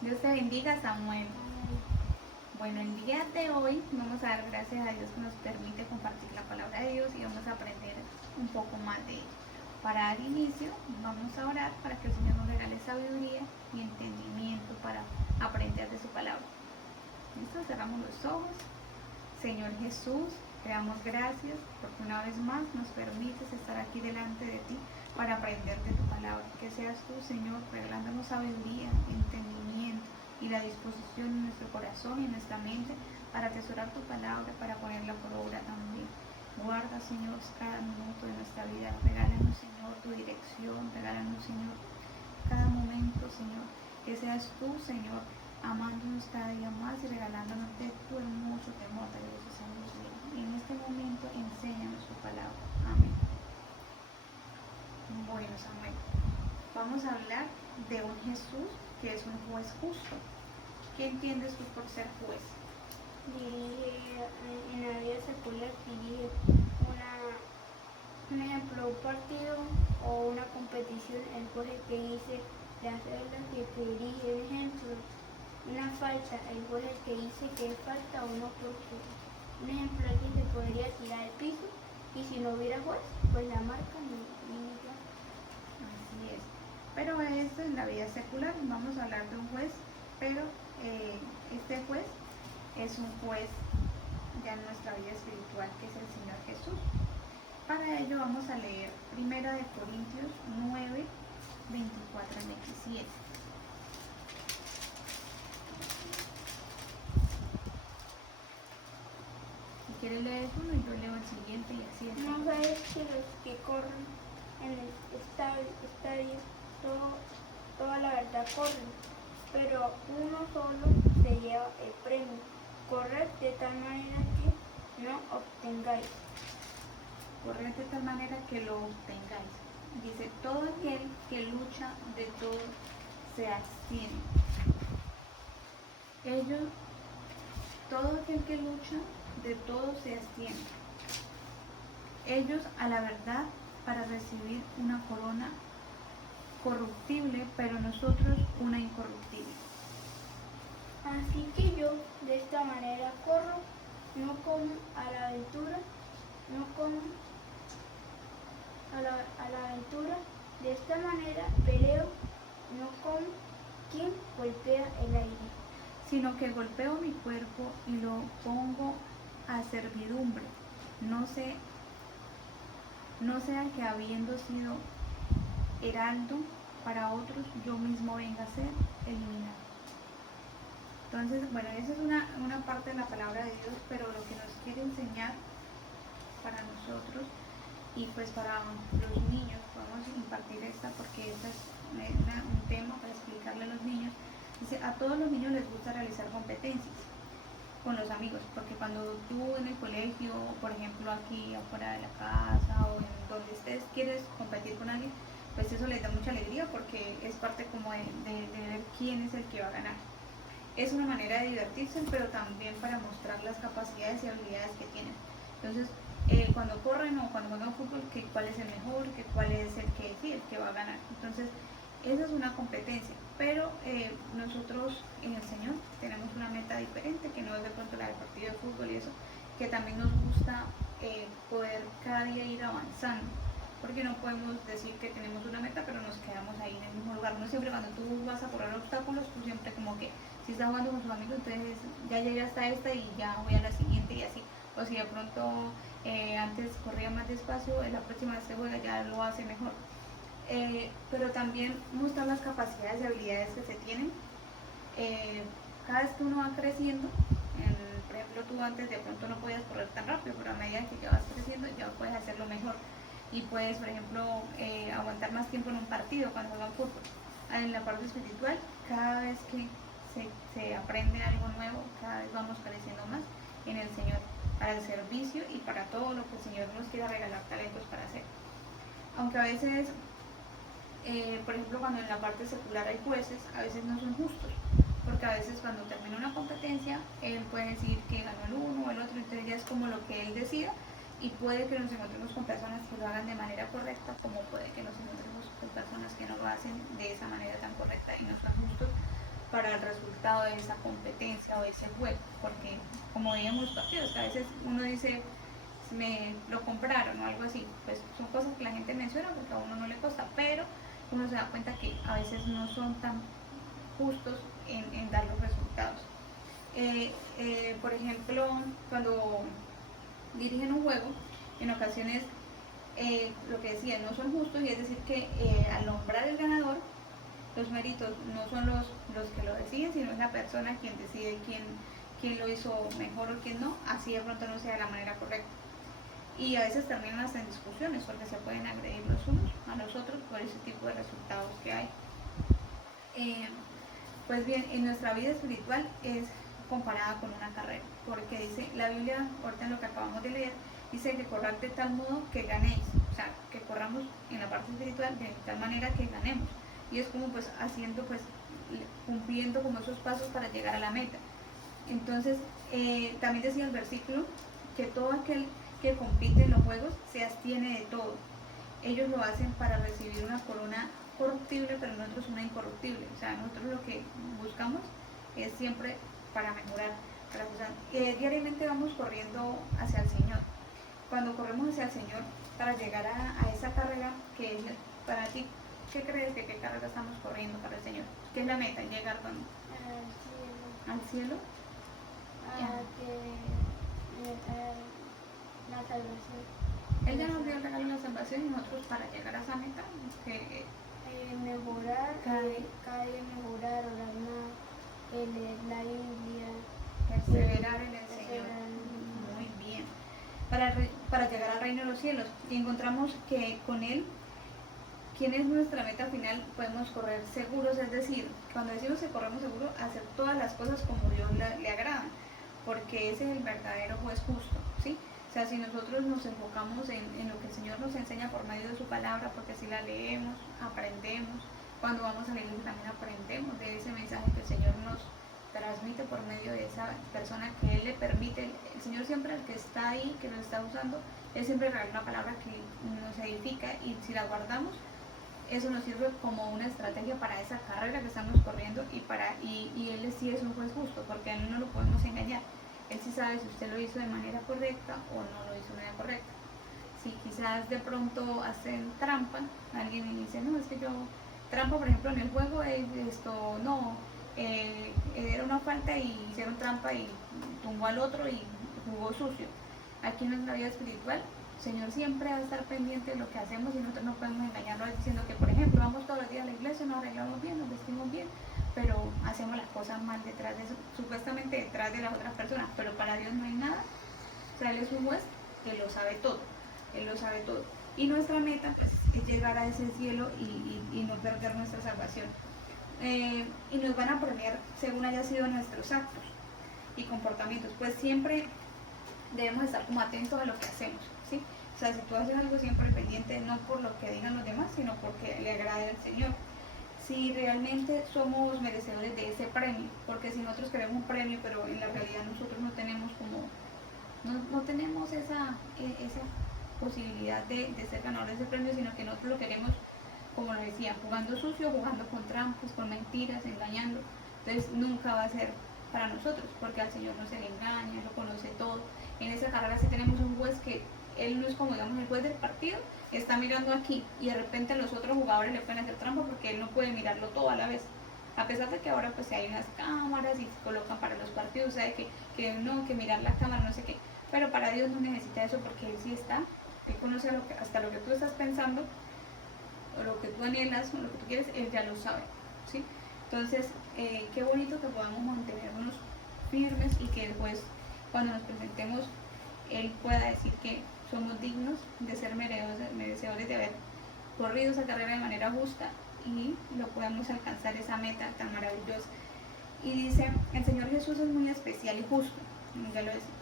Dios te bendiga, Samuel. Bueno, el día de hoy vamos a dar gracias a Dios que nos permite compartir la palabra de Dios y vamos a aprender un poco más de ella. Para dar inicio, vamos a orar para que el Señor nos regale sabiduría y entendimiento para aprender de su palabra. ¿Listo? Cerramos los ojos. Señor Jesús, te damos gracias porque una vez más nos permites estar aquí delante de ti para aprender de tu palabra. Que seas tú, Señor, regalándonos sabiduría, entendimiento y la disposición en nuestro corazón y en nuestra mente para atesorar tu palabra, para ponerla por obra también. Guarda, Señor, cada minuto de nuestra vida. Regálanos, Señor, tu dirección. Regálanos, Señor, cada momento, Señor. Que seas tú, Señor, amándonos cada día más y regalándonos de tu hermoso temor de Dios y Señor. Y en este momento enséñanos tu palabra. Amén. Bueno, Samuel, vamos a hablar de un Jesús que es un juez justo. ¿Qué entiendes tú por ser juez? Dirige en la vida secular, dirige un ejemplo, un partido o una competición, el juez que dice las reglas y el que dirige, un ejemplo, una falta, el juez el que dice que es falta o no, porque un ejemplo, alguien se podría tirar al piso y si no hubiera juez, pues la marca no ya. Así es. Pero esto en la vida secular, vamos a hablar de un juez, pero este juez es un juez ya en nuestra vida espiritual, que es el Señor Jesús. Para ello vamos a leer 1 Corintios 9, 24 al 27. Si quieres leer uno y yo leo el siguiente y así es. No sabes que los que corren en el estadio, toda la verdad corren, pero uno solo se lleva el premio. Corred de tal manera que no obtengáis. Corred de tal manera que lo obtengáis. Dice, todo aquel que lucha de todo se abstiene. Todo aquel que lucha de todo se abstiene. Ellos a la verdad para recibir una corona corruptible, pero nosotros una incorruptible. Así que yo de esta manera corro, no como a la aventura, no como a la aventura, de esta manera peleo, no como quien golpea el aire, sino que golpeo mi cuerpo y lo pongo a servidumbre, no sea que habiendo sido heraldo para otros, yo mismo venga a ser eliminado. Entonces, bueno, esa es una parte de la palabra de Dios, pero lo que nos quiere enseñar para nosotros y pues para los niños, podemos impartir esta porque esta es un tema para explicarle a los niños. Dice, a todos los niños les gusta realizar competencias con los amigos, porque cuando tú en el colegio, por ejemplo aquí afuera de la casa o en donde estés, quieres competir con alguien, pues eso les da mucha alegría porque es parte como de ver quién es el que va a ganar. Es una manera de divertirse, pero también para mostrar las capacidades y habilidades que tienen. Entonces, cuando corren o cuando juegan fútbol, que cuál es el mejor, que cuál es el que va a ganar. Entonces, esa es una competencia, pero nosotros en el Señor tenemos una meta diferente, que no es de pronto la del partido de fútbol y eso, que también nos gusta poder cada día ir avanzando, porque no podemos decir que tenemos una meta, pero nos quedamos ahí en el mismo lugar. No siempre cuando tú vas a correr obstáculos, tú siempre como que, si estás jugando con tus amigos, entonces ya llegué hasta esta y ya voy a la siguiente y así. O si de pronto antes corría más despacio, en la próxima vez que juega ya lo hace mejor. Pero también mostrar las capacidades y habilidades que se tienen. Cada vez que uno va creciendo, por ejemplo, tú antes de pronto no podías correr tan rápido, pero a medida que ya vas creciendo ya puedes hacerlo mejor y puedes, por ejemplo, aguantar más tiempo en un partido cuando juegan fútbol. En la parte espiritual, cada vez que se aprende algo nuevo, cada vez vamos creciendo más en el Señor, para el servicio y para todo lo que el Señor nos quiera regalar talentos para hacer. Aunque a veces por ejemplo, cuando en la parte secular hay jueces, a veces no son justos, porque a veces cuando termina una competencia, él puede decir que ganó el uno o el otro, entonces ya es como lo que él decida, y puede que nos encontremos con personas que lo hagan de manera correcta, como puede que nos encontremos con personas que no lo hacen de esa manera tan correcta y no son justos para el resultado de esa competencia o de ese juego, porque como veíamos partidos, que a veces uno dice, me lo compraron o algo así, pues son cosas que la gente menciona porque a uno no le cuesta, pero uno se da cuenta que a veces no son tan justos en dar los resultados. Por ejemplo, cuando dirigen un juego, en ocasiones lo que decía, no son justos, y es decir que al nombrar el ganador, los méritos no son los que lo deciden, sino es la persona quien decide quién lo hizo mejor o quién no, así de pronto no sea de la manera correcta. Y a veces terminan hasta en discusiones porque se pueden agredir los unos a los otros por ese tipo de resultados que hay. Pues bien, en nuestra vida espiritual es comparada con una carrera, porque dice la Biblia, ahorita en lo que acabamos de leer, dice que corrad de tal modo que ganéis, o sea, que corramos en la parte espiritual de tal manera que ganemos. Y es como pues haciendo, pues cumpliendo como esos pasos para llegar a la meta. Entonces, también decía el versículo que todo aquel que compite en los juegos se abstiene de todo. Ellos lo hacen para recibir una corona corruptible, pero nosotros una incorruptible. O sea, nosotros lo que buscamos es siempre para mejorar. Diariamente vamos corriendo hacia el Señor. Cuando corremos hacia el Señor para llegar a esa carrera que es para ti, ¿qué crees que qué carrera estamos corriendo para el Señor? ¿Qué es la meta? ¿Llegar donde? Al cielo. La salvación. Él ya nos dio el regalo de la salvación y nosotros para llegar a esa meta, que mejorar, cada día mejorar, orar más, leer la Biblia, perseverar en el Señor. Muy bien. Para llegar al reino de los cielos. Y encontramos que con Él, quien es nuestra meta final, podemos correr seguros, es decir, cuando decimos que corremos seguros, hacer todas las cosas como Dios le agrada, porque ese es el verdadero juez justo, ¿sí? O sea, si nosotros nos enfocamos en lo que el Señor nos enseña por medio de su palabra, porque si la leemos, aprendemos, cuando vamos a la iglesia también aprendemos de ese mensaje que el Señor nos transmite por medio de esa persona que Él le permite. El Señor siempre, el que está ahí, que nos está usando, Él siempre regala una palabra que nos edifica, y si la guardamos, eso nos sirve como una estrategia para esa carrera que estamos corriendo, y Él sí es un juez justo, porque a Él no lo podemos engañar. Él sí sabe si usted lo hizo de manera correcta o no lo hizo de manera correcta. Si quizás de pronto hacen trampa, alguien me dice, no, es que yo, trampa por ejemplo en el juego, era una falta y hicieron trampa y tumbó al otro y jugó sucio. Aquí en nuestra vida espiritual, el Señor siempre va a estar pendiente de lo que hacemos, y nosotros no podemos engañarlo diciendo que, por ejemplo, vamos todos los días a la iglesia, nos arreglamos bien, nos vestimos bien, pero hacemos las cosas mal detrás de eso, supuestamente detrás de las otras personas, pero para Dios no hay nada. O sea, Él es un juez que lo sabe todo, Él lo sabe todo. Y nuestra meta pues, es llegar a ese cielo y no perder nuestra salvación. Y nos van a premiar según haya sido nuestros actos y comportamientos. Pues siempre debemos estar como atentos a lo que hacemos, ¿sí? O sea, si tú haces algo, siempre pendiente, no por lo que digan los demás, sino porque le agrade al Señor. Si realmente somos merecedores de ese premio, porque si nosotros queremos un premio, pero en la realidad nosotros no tenemos no tenemos esa posibilidad de ser ganadores de ese premio, sino que nosotros lo queremos, como lo decía, jugando sucio, jugando con trampas, con mentiras, engañando. Entonces nunca va a ser para nosotros, porque al Señor no se le engaña, lo conoce todo. En esa carrera sí tenemos un juez que Él no es como, digamos, el juez del partido, está mirando aquí y de repente los otros jugadores le pueden hacer trampa porque Él no puede mirarlo todo a la vez. A pesar de que ahora pues hay unas cámaras y se colocan para los partidos, sabe que mirar la cámara, no sé qué, pero para Dios no necesita eso, porque Él sí está, Él conoce hasta lo que tú estás pensando, o lo que tú anhelas, o lo que tú quieres, Él ya lo sabe, ¿sí? Entonces, qué bonito que podamos mantenernos firmes y que después, cuando nos presentemos, Él pueda decir que somos dignos de ser merecedores de haber corrido esa carrera de manera justa, y lo podamos alcanzar, esa meta tan maravillosa. Y dice, el Señor Jesús es muy especial y justo, ya lo decía,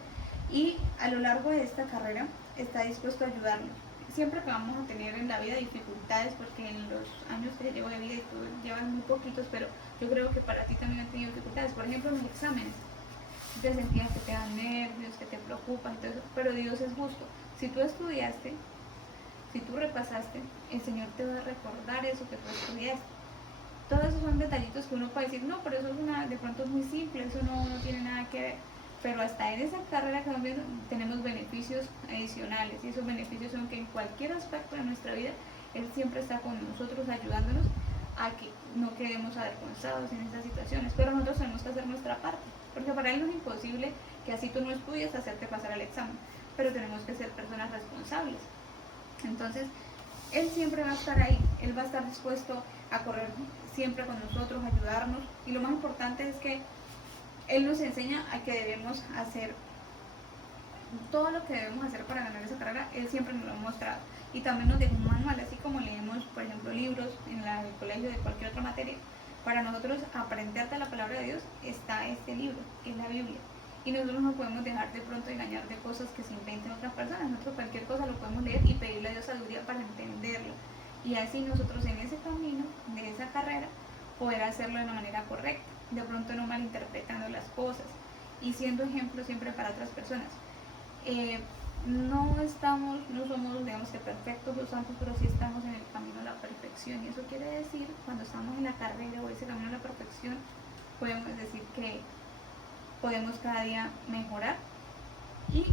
y a lo largo de esta carrera está dispuesto a ayudarnos. Siempre que vamos a tener en la vida dificultades, porque en los años que llevo de vida, y tú llevas muy poquitos, pero yo creo que para ti también han tenido dificultades, por ejemplo en los exámenes, te sentías que te dan nervios, que te preocupan, entonces, pero Dios es justo. Si tú estudiaste, si tú repasaste, el Señor te va a recordar eso que tú estudiaste. Todos esos son detallitos que uno puede decir, no, pero eso es de pronto es muy simple, eso no tiene nada que ver. Pero hasta en esa carrera que vamos viendo tenemos beneficios adicionales, y esos beneficios son que en cualquier aspecto de nuestra vida Él siempre está con nosotros ayudándonos a que no quedemos avergonzados en esas situaciones, pero nosotros tenemos que hacer nuestra parte, porque para Él no es imposible que así tú no estudies hacerte pasar el examen, pero tenemos que ser personas responsables. Entonces Él siempre va a estar ahí, Él va a estar dispuesto a correr siempre con nosotros, a ayudarnos, y lo más importante es que Él nos enseña a que debemos hacer todo lo que debemos hacer para ganar esa carrera. Él siempre nos lo ha mostrado, y también nos deja un manual, así como leemos, por ejemplo, libros en el colegio de cualquier otra materia. Para nosotros aprender de la palabra de Dios está este libro, que es la Biblia, y nosotros no podemos dejar de pronto engañar de cosas que se inventen otras personas. Nosotros cualquier cosa lo podemos leer y pedirle a Dios sabiduría para entenderlo, y así nosotros en ese camino de esa carrera poder hacerlo de una manera correcta, de pronto no malinterpretando las cosas y siendo ejemplo siempre para otras personas. No somos, digamos que perfectos o santos, pero sí estamos en el camino a la perfección, y eso quiere decir, cuando estamos en la carrera o ese camino a la perfección, podemos decir que podemos cada día mejorar, y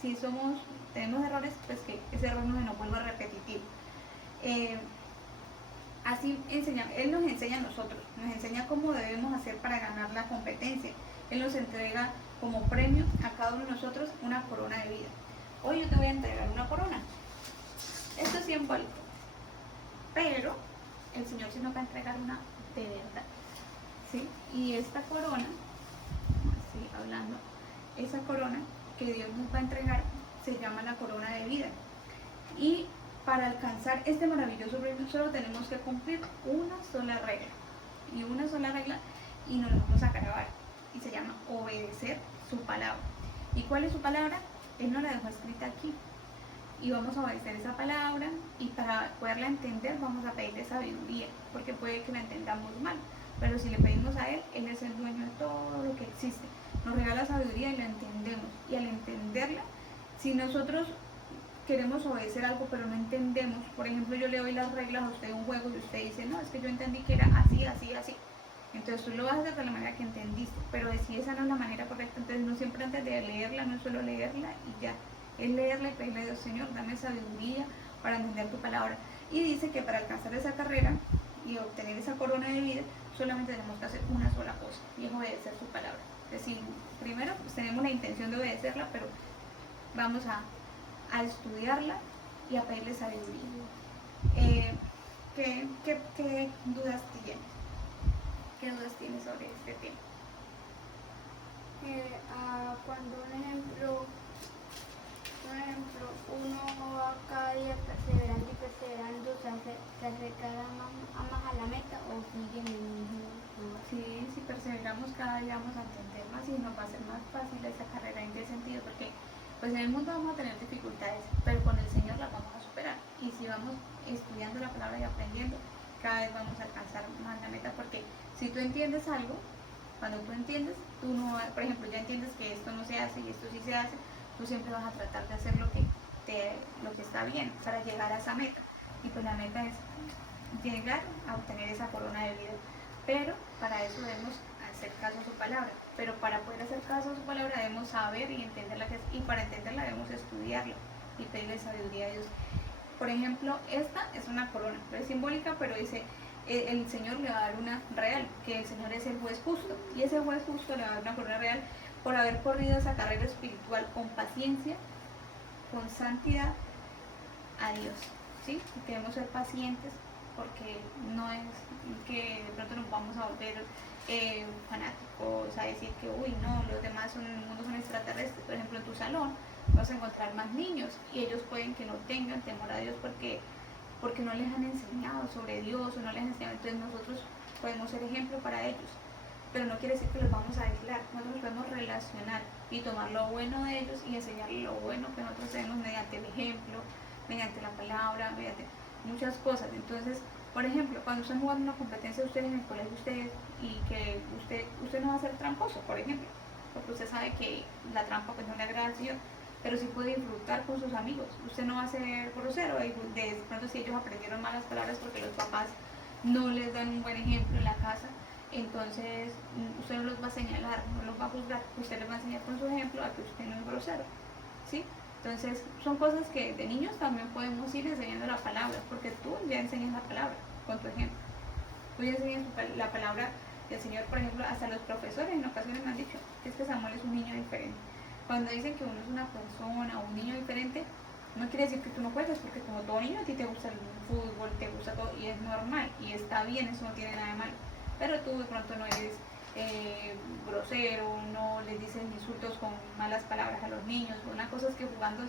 si tenemos errores, pues que ese error no se nos vuelva repetitivo. Así Él nos enseña a nosotros, nos enseña cómo debemos hacer para ganar la competencia. Él nos entrega como premio a cada uno de nosotros una corona de vida. Hoy yo te voy a entregar una corona. Esto es simbólico, pero el Señor sí nos va a entregar una de verdad, ¿sí? Y esta corona, así hablando, esa corona que Dios nos va a entregar se llama la corona de vida. Y para alcanzar este maravilloso premio solo tenemos que cumplir una sola regla, y nos la vamos a grabar, y se llama obedecer su palabra. ¿Y cuál es su palabra? Él nos la dejó escrita aquí, y vamos a obedecer esa palabra, y para poderla entender vamos a pedirle sabiduría, porque puede que la entendamos mal, pero si le pedimos a Él, Él es el dueño de todo lo que existe, nos regala sabiduría y la entendemos, y al entenderla, si nosotros queremos obedecer algo pero no entendemos, por ejemplo, yo le doy las reglas a usted de un juego y usted dice, no, es que yo entendí que era así, así, así, entonces tú lo vas a hacer de la manera que entendiste, pero si esa no es la manera correcta, entonces no siempre antes de leerla, no es solo leerla y ya, es leerla y pedirle a Dios, Señor, dame sabiduría para entender tu palabra. Y dice que para alcanzar esa carrera y obtener esa corona de vida, solamente tenemos que hacer una sola cosa, y es obedecer su palabra. Es decir, primero pues tenemos la intención de obedecerla, pero vamos a estudiarla y a pedirle sabiduría. ¿Qué dudas tienes? ¿Qué dudas tienes sobre este tema? Cuando un ejemplo, uno va cada día perseverando y perseverando, se acercará más a la meta, o sigue en el mismo lugar. Sí, si perseveramos cada día vamos a entender más y nos va a ser más fácil esa carrera. ¿En qué sentido? Porque pues en el mundo vamos a tener dificultades, pero con el Señor las vamos a superar, y si vamos estudiando la palabra y aprendiendo, cada vez vamos a alcanzar más la meta, porque si tú entiendes algo, cuando tú entiendes, tú no, por ejemplo, ya entiendes que esto no se hace y esto sí se hace, tú siempre vas a tratar de hacer lo que está bien para llegar a esa meta, y pues la meta es llegar a obtener esa corona de vida, pero para eso debemos hacer caso a su palabra, pero para poder hacer caso a su palabra debemos saber y entenderla, y para entenderla debemos estudiarla y pedirle sabiduría a Dios. Por ejemplo, esta es una corona, es simbólica, pero dice, el Señor le va a dar una real, que el Señor es el juez justo, y ese juez justo le va a dar una corona real por haber corrido esa carrera espiritual con paciencia, con santidad a Dios, ¿sí? Y debemos ser pacientes, porque no es que de pronto nos vamos a volver fanáticos, a decir que, uy, no, los demás en el mundo son extraterrestres. Por ejemplo, en tu salón vas a encontrar más niños, y ellos pueden que no tengan temor a Dios porque no les han enseñado sobre Dios, o no les han enseñado, entonces nosotros podemos ser ejemplo para ellos, pero no quiere decir que los vamos a aislar. Nosotros podemos relacionar y tomar lo bueno de ellos y enseñarles lo bueno que nosotros tenemos mediante el ejemplo, mediante la palabra, mediante muchas cosas. Entonces, por ejemplo, cuando están jugando una competencia ustedes en el colegio, ustedes, y que usted no va a ser tramposo, por ejemplo, porque usted sabe que la trampa pues no le agrada al Señor, pero sí puede disfrutar con sus amigos. Usted no va a ser grosero, de pronto si ellos aprendieron malas palabras porque los papás no les dan un buen ejemplo en la casa, entonces usted no los va a señalar, no los va a juzgar, usted les va a enseñar con su ejemplo a que usted no es grosero, ¿sí? Entonces son cosas que de niños también podemos ir enseñando la palabra, porque tú ya enseñas la palabra con tu ejemplo. Tú ya enseñas la palabra del Señor, por ejemplo, hasta los profesores en ocasiones me han dicho que es que Samuel es un niño diferente. Cuando dicen que uno es una persona o un niño diferente, no quiere decir que tú no juegues, porque como todo niño a ti te gusta el fútbol, te gusta todo, y es normal, y está bien, eso no tiene nada de malo. Pero tú de pronto no eres grosero, no les dices insultos con malas palabras a los niños. Una cosa es que jugando,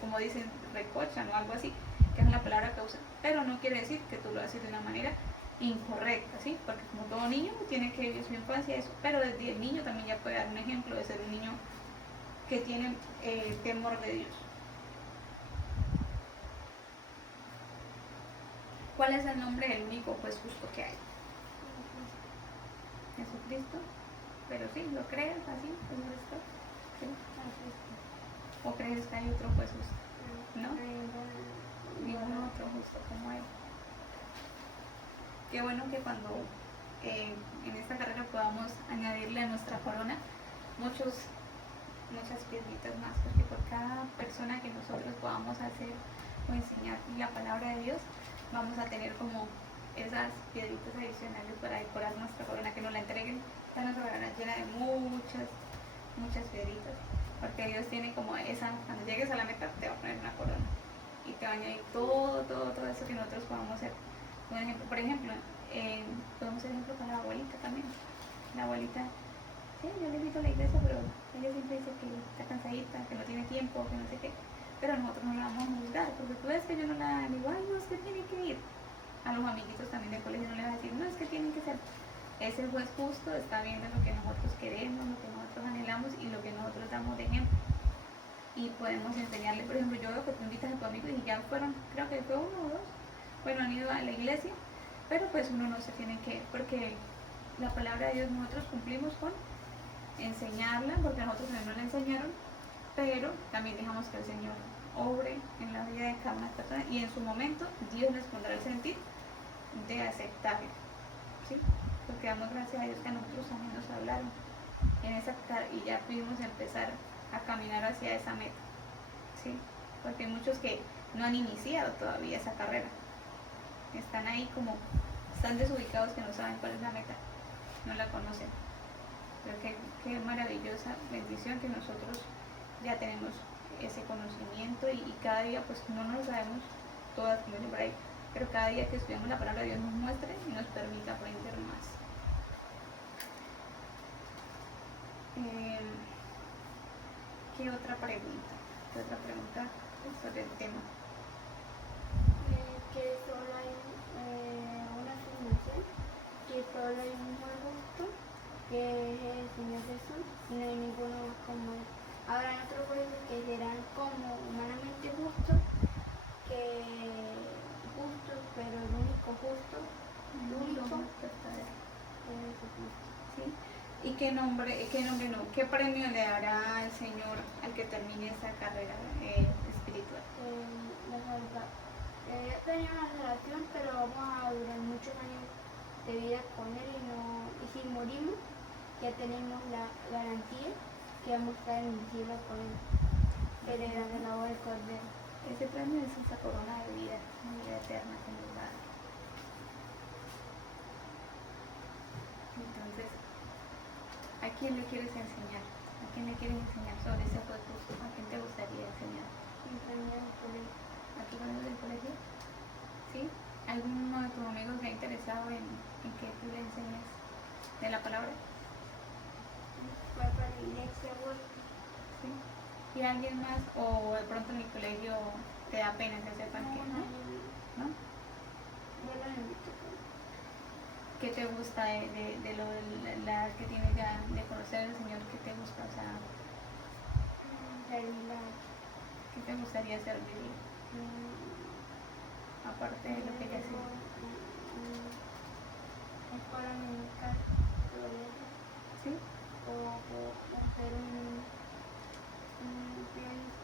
como dicen, recochan o algo así, que es la palabra que usan. Pero no quiere decir que tú lo haces de una manera incorrecta, ¿sí? Porque como todo niño tiene que vivir su infancia eso, pero desde el niño también ya puede dar un ejemplo de ser un niño que tiene temor de Dios. ¿Cuál es el nombre del único juez justo que hay? Jesucristo. Pero sí, ¿lo crees así? ¿Jesucristo? ¿Sí? ¿O crees que hay otro juez justo? ¿No? Ningún otro justo como él. Qué bueno que cuando en esta carrera podamos añadirle a nuestra corona muchas piedritas más, porque por cada persona que nosotros podamos hacer o enseñar la palabra de Dios, vamos a tener como esas piedritas adicionales para decorar nuestra corona, que nos la entreguen. Está nuestra corona llena de muchas piedritas, porque Dios tiene como esa, cuando llegues a la meta te va a poner una corona y te va a añadir todo eso que nosotros podamos hacer. Un ejemplo, por ejemplo, podemos hacer ejemplo con la abuelita también. La abuelita, sí, yo le invito a la iglesia, pero ella siempre dice que está cansadita, que no tiene tiempo, que no sé qué. Pero nosotros no la vamos a juzgar, porque tú ves que yo no la digo, ay, no, es que tiene que ir. A los amiguitos también del colegio no le vas a decir, no, es que tienen que ser. Es el juez justo, está viendo lo que nosotros queremos, lo que nosotros anhelamos y lo que nosotros damos de ejemplo. Y podemos enseñarle, por ejemplo, yo veo que tú invitas a tu amigo y ya fueron, creo que fue uno o dos, bueno, han ido a la iglesia, pero pues uno no se tiene que, porque la palabra de Dios nosotros cumplimos con enseñarla, porque a nosotros no la enseñaron, pero también dejamos que el Señor obre en la vida de cada una persona y en su momento Dios les pondrá el sentir de aceptarlo, ¿sí? Porque damos gracias a Dios que a nosotros también nos hablaron en esa, y ya pudimos empezar a caminar hacia esa meta, ¿sí? Porque hay muchos que no han iniciado todavía esa carrera, están ahí como, están desubicados, que no saben cuál es la meta, no la conocen. Pero qué maravillosa bendición que nosotros ya tenemos ese conocimiento y cada día pues no nos sabemos todas como dicen por ahí, pero cada día que estudiamos la palabra Dios nos muestre y nos permite aprender más. ¿Qué otra pregunta? ¿Qué otra pregunta sobre el tema? Que solo hay una afirmación, que solo hay un juez justo, que es el Señor Jesús, y no hay ninguno más como él. Habrán otros jueces que serán como humanamente justos, pero el único justo, el único verdadero. es Jesucristo. ¿Sí? ¿Y qué premio le dará el Señor al que termine esa carrera espiritual? Ya tenemos la salvación, pero vamos a durar muchos años de vida con Él y si morimos, ya tenemos la garantía que vamos a estar en el cielo con Él, celebrando la obra del Cordero. Ese premio es esa corona de vida eterna que nos da. Entonces, ¿a quién le quieres enseñar? ¿A quién le quieres enseñar sobre ese juez justo? ¿A quién te gustaría enseñar? Enseñar el colegio. ¿A tus amigos del colegio? ¿Sí? ¿Alguno de tus amigos se ha interesado en que tú le enseñes de la palabra? Fue para la iglesia, ¿Sí? ¿Y alguien más? ¿O de pronto en el colegio te da pena que sepan que no? ¿No? Yo los invito. ¿Qué te gusta de lo de la que tienes ya de conocer al Señor? ¿Qué te gusta? O sea, ¿qué te gustaría servir? Aparte de lo que ya sé. Es para meditar, ¿Sí? o hacer un pianista.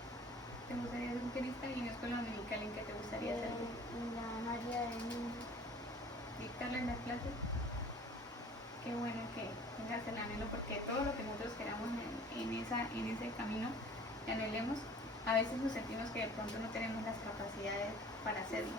¿Te gustaría ser un pianista y en escuela dominical en qué te gustaría servir? En la María del Niño. ¿Y ese camino que anhelemos, a veces nos sentimos que de pronto no tenemos las capacidades para hacerlo,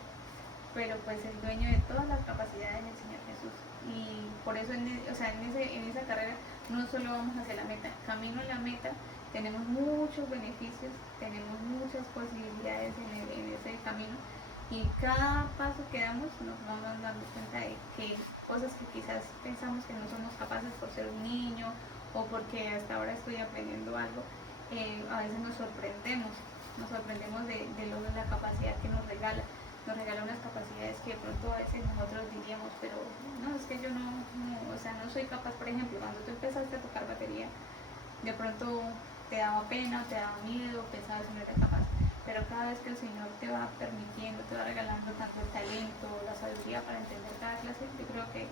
pero pues el dueño de todas las capacidades es el Señor Jesús. Y por eso en esa carrera no solo vamos hacia la meta, camino a la meta tenemos muchos beneficios, tenemos muchas posibilidades en ese camino, y cada paso que damos nos vamos dando cuenta de que cosas que quizás pensamos que no somos capaces por ser un niño o porque hasta ahora estoy aprendiendo algo, a veces nos sorprendemos de la capacidad que nos regala unas capacidades que de pronto a veces nosotros diríamos, pero no, es que yo no soy capaz. Por ejemplo, cuando tú empezaste a tocar batería, de pronto te daba pena, o te daba miedo, pensabas que no eras capaz, pero cada vez que el Señor te va permitiendo, te va regalando tanto el talento, la sabiduría para entender cada clase, yo creo que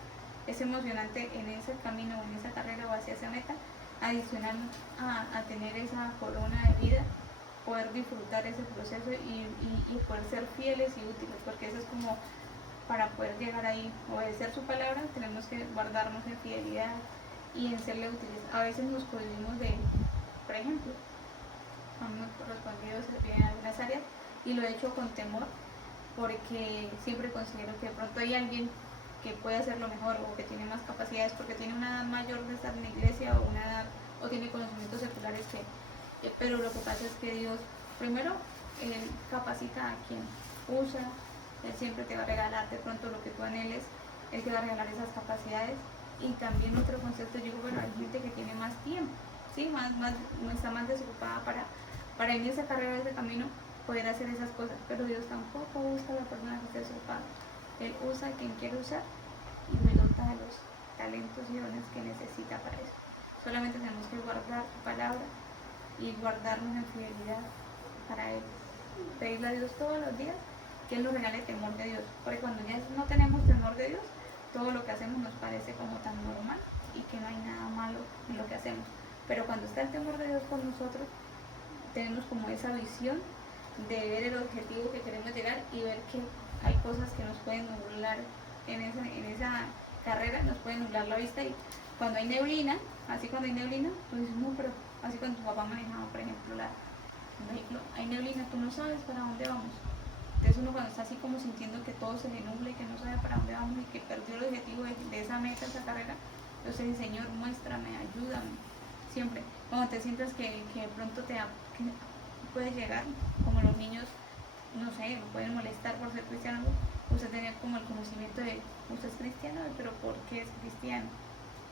es emocionante en ese camino, en esa carrera o hacia esa meta, adicional a tener esa corona de vida, poder disfrutar ese proceso y poder ser fieles y útiles, porque eso es como para poder llegar ahí, obedecer su palabra, tenemos que guardarnos en fidelidad y en serle útiles. A veces nos cohibimos de, por ejemplo, no hemos correspondido servir en algunas áreas y lo he hecho con temor, porque siempre considero que de pronto hay alguien que puede hacerlo mejor o que tiene más capacidades porque tiene una edad mayor de estar en la iglesia o tiene conocimientos seculares pero lo que pasa es que Dios primero capacita a quien usa. Él siempre te va a regalar de pronto lo que tú anheles, Él te va a regalar esas capacidades. Y también otro concepto, yo digo, bueno, hay gente que tiene más tiempo, ¿sí? Está más desocupada para en esa carrera, ese camino, poder hacer esas cosas, pero Dios tampoco busca a la persona que esté desocupada. Él usa a quien quiere usar y me dota de los talentos y dones que necesita para eso. Solamente tenemos que guardar su palabra y guardarnos en fidelidad para Él. Pedirle a Dios todos los días que Él nos regale temor de Dios, porque cuando ya no tenemos temor de Dios, todo lo que hacemos nos parece como tan normal y que no hay nada malo en lo que hacemos. Pero cuando está el temor de Dios con nosotros, tenemos como esa visión de ver el objetivo que queremos llegar y ver que hay cosas que nos pueden nublar en esa carrera, nos pueden nublar la vista. Y cuando hay neblina, tú dices, no, pero así cuando tu papá manejaba, por ejemplo, un vehículo, hay neblina, tú no sabes para dónde vamos. Entonces uno cuando está así como sintiendo que todo se le nubla y que no sabe para dónde vamos y que perdió el objetivo de esa meta, esa carrera, entonces dice, Señor, muéstrame, ayúdame. Siempre, cuando te sientas que de pronto que puedes llegar, como los niños, no sé, lo pueden molestar por ser cristiano, usted tenía como el conocimiento de, usted es cristiano, pero ¿por qué es cristiano?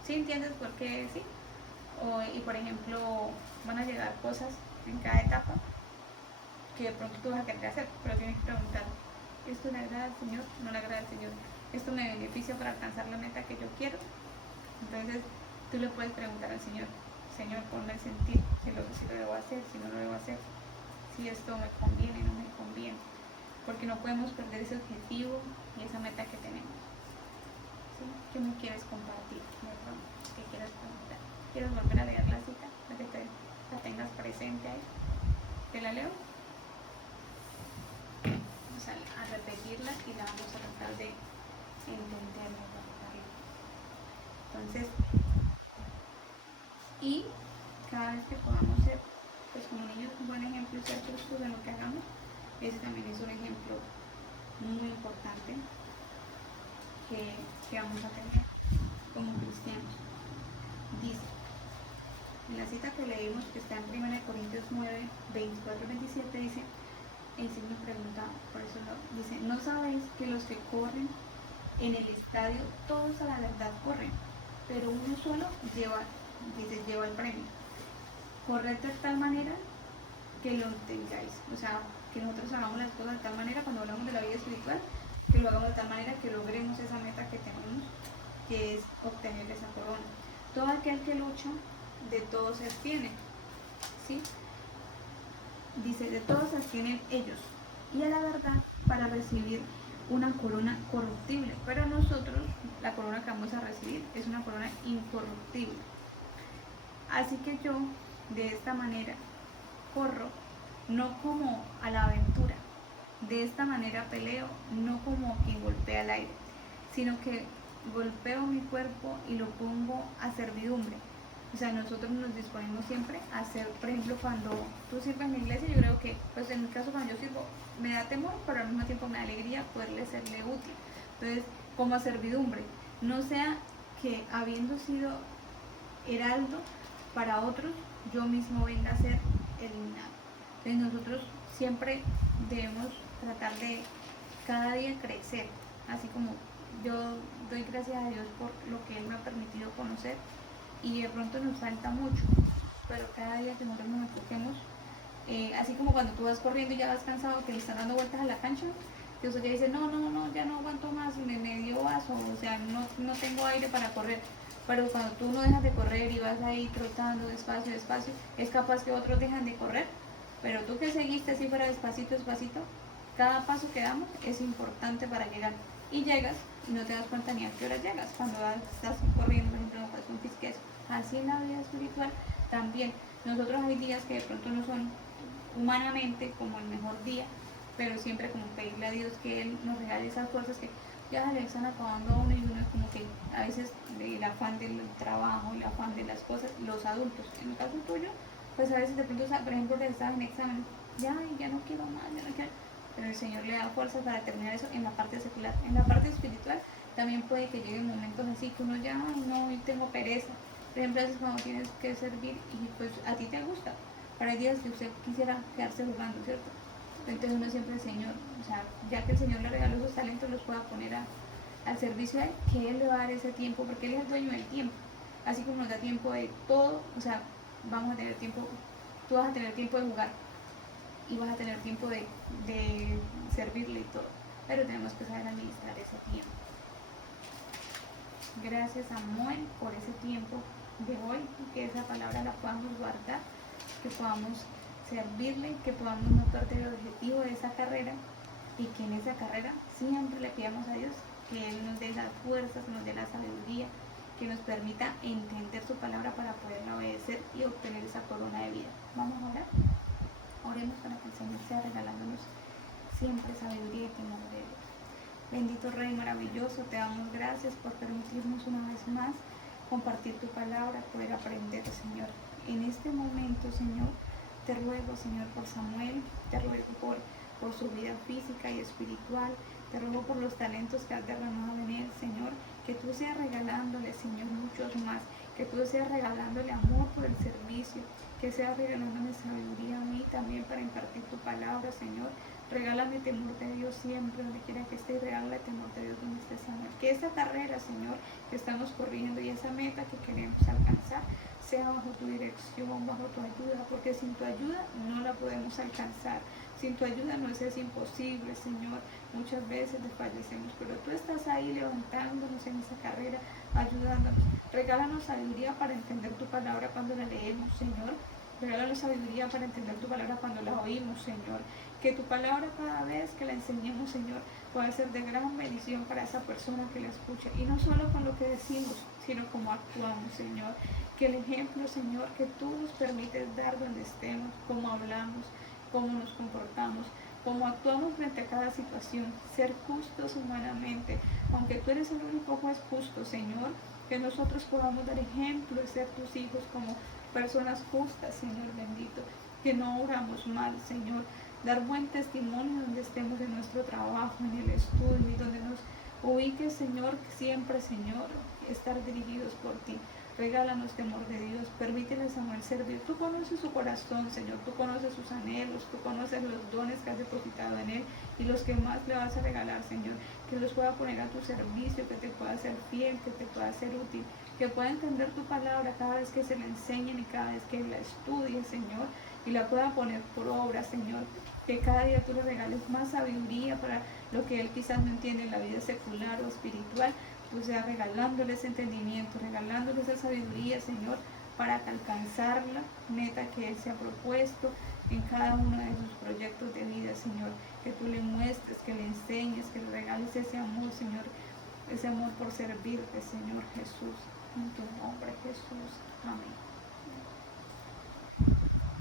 ¿Sí entiendes por qué sí? Y por ejemplo, van a llegar cosas en cada etapa que de pronto tú vas a querer hacer, pero tienes que preguntar, ¿esto le agrada al Señor? ¿No le agrada al Señor? ¿Esto me beneficia para alcanzar la meta que yo quiero? Entonces tú le puedes preguntar al Señor, Señor, ponme el sentir, si lo debo hacer, si no lo debo hacer, si esto me conviene, no me conviene, porque no podemos perder ese objetivo y esa meta que tenemos. ¿Sí? ¿Qué me quieres compartir? ¿Qué quieres preguntar? ¿Quieres volver a leer la cita para que la tengas presente ahí? ¿Te la leo? Vamos a repetirla y la vamos a tratar de entender mejor. Entonces, y cada vez que podamos ser, pues como niños, un buen ejemplo y ser justos en lo que hagamos, ese también es un ejemplo muy importante que vamos a tener como cristianos. Dice, en la cita que leímos, que está en 1 Corintios 9, 24-27, dice, el Señor pregunta, por eso dice, ¿no sabéis que los que corren en el estadio, todos a la verdad corren, pero uno solo lleva el premio? Corred de tal manera que lo tengáis, o sea, que nosotros hagamos las cosas de tal manera, cuando hablamos de la vida espiritual, que lo hagamos de tal manera que logremos esa meta que tenemos, que es obtener esa corona. Todo aquel que lucha, de todo se abstiene, ¿sí? Dice, de todos se abstienen ellos, y a la verdad, para recibir una corona corruptible, pero nosotros, la corona que vamos a recibir, es una corona incorruptible. Así que yo, de esta manera, corro, no como a la aventura, de esta manera peleo, no como quien golpea al aire, sino que golpeo mi cuerpo y lo pongo a servidumbre, O sea, nosotros nos disponemos siempre a hacer, por ejemplo, cuando tú sirves en la iglesia, yo creo que, pues en mi caso cuando yo sirvo, me da temor, pero al mismo tiempo me da alegría poderle serle útil. Entonces, como servidumbre, no sea que habiendo sido heraldo para otros, yo mismo venga a ser eliminado. Entonces nosotros siempre debemos tratar de cada día crecer, así como yo doy gracias a Dios por lo que Él me ha permitido conocer y de pronto nos falta mucho, pero cada día que nosotros nos enfoquemos, así como cuando tú vas corriendo y ya vas cansado, que le están dando vueltas a la cancha, que usted ya dice, no, ya no aguanto más, me dio vaso, o sea, no tengo aire para correr. Pero cuando tú no dejas de correr y vas ahí trotando despacio, es capaz que otros dejan de correr, pero tú que seguiste así fuera despacito, cada paso que damos es importante para llegar. Y llegas y no te das cuenta ni a qué hora llegas, cuando estás corriendo, por ejemplo, un pisqueso. Así en la vida espiritual también. Nosotros hay días que de pronto no son humanamente como el mejor día, pero siempre como pedirle a Dios que Él nos regale esas fuerzas que ya le están acabando a uno y uno es como que a veces el afán del trabajo, el afán de las cosas, los adultos, en el caso tuyo, pues a veces de pronto, por ejemplo, que estás en examen, ya no quiero más, ya no quiero, pero el Señor le da fuerza para terminar eso en la parte secular. En la parte espiritual también puede que lleguen momentos así que uno ya, no, hoy tengo pereza. Por ejemplo, a veces cuando tienes que servir y pues a ti te gusta, para hay días que usted quisiera quedarse jugando, ¿cierto? Entonces uno siempre, Señor, o sea, ya que el Señor le regaló esos talentos, los pueda poner al servicio de Él, que Él le va a dar ese tiempo, porque Él es el dueño del tiempo. Así como nos da tiempo de todo, o sea, vamos a tener tiempo, tú vas a tener tiempo de jugar y vas a tener tiempo de servirle y todo, pero tenemos que saber administrar ese tiempo. Gracias, Samuel, por ese tiempo de hoy, que esa palabra la podamos guardar, que podamos servirle, que podamos no perder el objetivo de esa carrera y que en esa carrera siempre le pidamos a Dios que Él nos dé las fuerzas, nos dé la sabiduría, que nos permita entender su palabra para poderla obedecer y obtener esa corona de vida. Vamos a orar. Oremos para que el Señor sea regalándonos siempre sabiduría y temor de Dios. Bendito Rey maravilloso, te damos gracias por permitirnos una vez más compartir tu palabra, poder aprender, Señor. En este momento, Señor, te ruego, Señor, por Samuel, te ruego por su vida física y espiritual, te ruego por los talentos que has derramado en él, Señor, que tú seas regalándole, Señor, muchos más, que tú seas regalándole amor por el servicio, que seas regalándome sabiduría a mí también para impartir tu palabra, Señor. Regálame temor de Dios siempre, donde quiera que esté, y regálame temor de Dios donde esté, Señor. Que esta carrera, Señor, que estamos corriendo y esa meta que queremos alcanzar, sea bajo tu dirección, bajo tu ayuda, porque sin tu ayuda no la podemos alcanzar. Sin tu ayuda nos es imposible, Señor. Muchas veces desfallecemos, pero tú estás ahí levantándonos en esa carrera, ayudándonos. Regálanos sabiduría para entender tu palabra cuando la leemos, Señor. Regálanos sabiduría para entender tu palabra cuando la oímos, Señor. Que tu palabra cada vez que la enseñemos, Señor, pueda ser de gran bendición para esa persona que la escucha. Y no solo con lo que decimos, sino como actuamos, Señor. Que el ejemplo, Señor, que tú nos permites dar donde estemos, cómo hablamos, cómo nos comportamos, cómo actuamos frente a cada situación, ser justos humanamente, aunque tú eres el único juez justo, Señor, que nosotros podamos dar ejemplo de ser tus hijos como personas justas, Señor bendito, que no oramos mal, Señor, dar buen testimonio donde estemos en nuestro trabajo, en el estudio y donde nos ubiques, Señor, siempre, Señor, estar dirigidos por ti. Regálanos temor de Dios, permítele a Samuel servir. Tú conoces su corazón, Señor, tú conoces sus anhelos, tú conoces los dones que has depositado en él y los que más le vas a regalar, Señor, que los pueda poner a tu servicio, que te pueda ser fiel, que te pueda ser útil, que pueda entender tu palabra cada vez que se la enseñen y cada vez que la estudie, Señor, y la pueda poner por obra, Señor, que cada día tú le regales más sabiduría para lo que él quizás no entiende en la vida secular o espiritual. Tú seas regalándole ese entendimiento, regalándole esa sabiduría, Señor, para alcanzar la meta que Él se ha propuesto en cada uno de sus proyectos de vida, Señor. Que tú le muestres, que le enseñes, que le regales ese amor, Señor, ese amor por servirte, Señor Jesús. En tu nombre, Jesús. Amén.